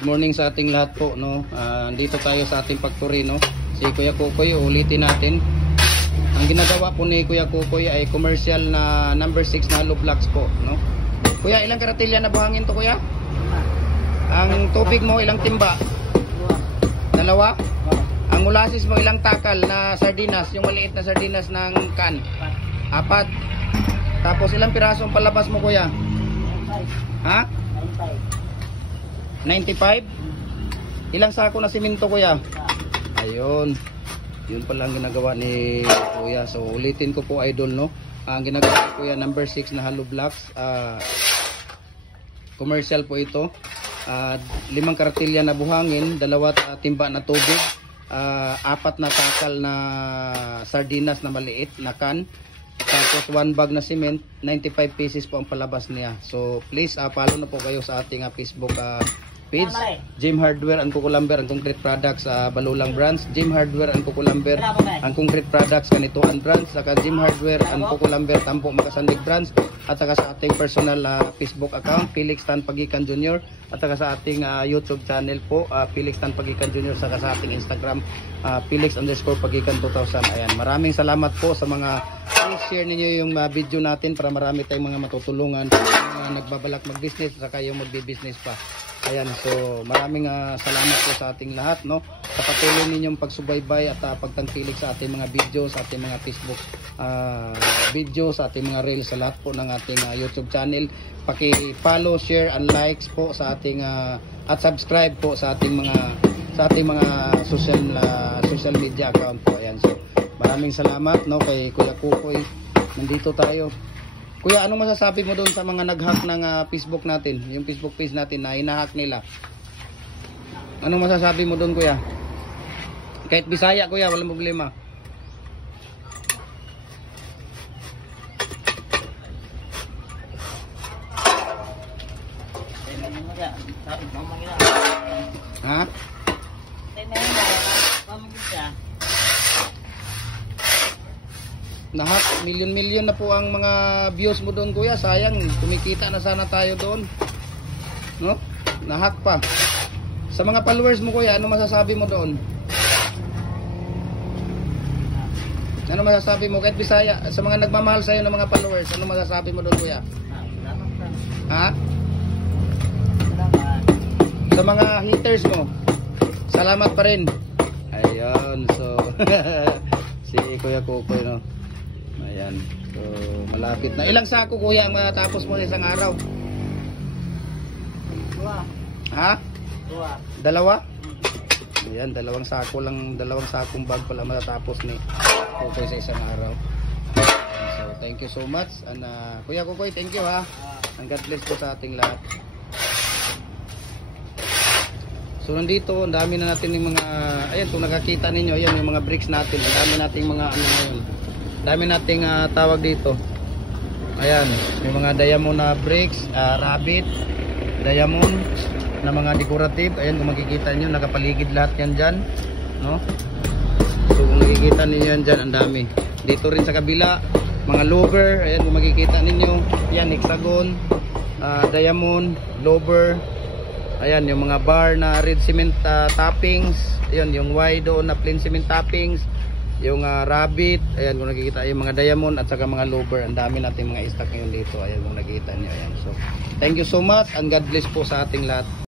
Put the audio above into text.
Good morning sa ating lahat po, no. Dito tayo sa ating factory, no. Si Kuya Kukoy, ulitin natin. Ang ginagawa po ni Kuya Kukoy ay commercial na number 6 na hollow blocks po, no. Kuya, ilang karatilya na buhangin to, Kuya? Ang tubig mo, ilang timba? Dalawa? Ang molasses mo, ilang takal na sardinas, yung maliit na sardinas ng can? 4. Tapos ilang piraso ang palabas mo, Kuya? Ha? 95? Ilang sako na simento, Kuya? Ayun. Yun pala ang ginagawa ni Kuya. So ulitin ko po, idol, no. Ang ginagawa ni Kuya, number 6 na hollow blocks. Commercial po ito. 5 karatilya na buhangin, 2 timba na tubig, 4 na takal na sardinas na maliit na can, tapos 1 bag na cement. 95 pieces po ang palabas niya. So please follow na po kayo sa ating Facebook page, Jim Hardware and Kukulamber, ang concrete products sa Balulang branch, Jim Hardware and Kukulamber, ang concrete products Kanituan branch, saka Jim Hardware and Kukulamber, Tampo Makasandig branch, at saka sa ating personal Facebook account, Felix Tan Pagikan Jr., at saka sa ating YouTube channel po, Felix Tan Pagikan Jr., saka sa ating Instagram, Felix_Pagikan 2000. Ayan, maraming salamat po sa mga share ninyo yung video natin para marami tayong mga matutulungan, mga nagbabalak mag-business, saka yung magbi-business pa. Ayan, so maraming salamat po sa ating lahat, no, sa patuloy ninyong pagsubaybay at pagtangkilik sa ating mga video, sa ating mga Facebook video, sa ating mga reels, sa lahat po ng ating YouTube channel. Paki-follow, share and likes po sa ating at subscribe po sa ating mga social media account po. Ayan, so maraming salamat, no, kay Kuya Kukoy. Nandito tayo. Kuya, anong masasabi mo doon sa mga nag-hack ng Facebook natin, yung Facebook page natin na hinahack nila? Anong masasabi mo doon, Kuya? Kahit Bisaya, Kuya, walang problema. Ha? Nahack, milyon-milyon na po ang mga views mo doon, Kuya. Sayang, kumikita na sana tayo doon, no? Nahack pa. Sa mga followers mo, Kuya, ano masasabi mo doon? Ano masasabi mo? Kahit Bisaya, sa mga nagmamahal sa'yo ng mga followers, ano masasabi mo doon, Kuya? Ha? Sa mga haters mo, salamat pa rin. Ayun, so si Kuya Kukoy, no? Ayan, so malapit na. Ilang sako, Kuya, ang matapos mo sa isang araw? 2. Ha? 2. 2? Ayan, 2 sako lang, 2 sakong bag pala matatapos ni Kukoy sa isang araw. So thank you so much. And Kuya Kukoy, thank you, ha. And God bless po sa ating lahat. So nandito, ang dami na natin yung mga, ayan, kung nakakita ninyo, ayan yung mga bricks natin. Ang dami nating mga ano ngayon. Dami nating tawag dito. Ayan, may mga diamond na bricks, rabbit, diamond na mga decorative. Ayan, kung makikita niyo, nakapaligid lahat yan dyan, no? So kung makikita niyo yan dyan, ang dami. Dito rin sa kabila, mga lover. Ayan, kung makikita ninyo, yan, hexagon, diamond, lover. Ayan, yung mga bar na red cement toppings. Ayan, yung Y doon na plain cement toppings. Yung rabbit, ayan kung nakikita, yung mga diamond at saka mga lover. Ang dami natin mga stock ngayon dito. Ayan kung nakikita nyo. Ayan. So, thank you so much and God bless po sa ating lahat.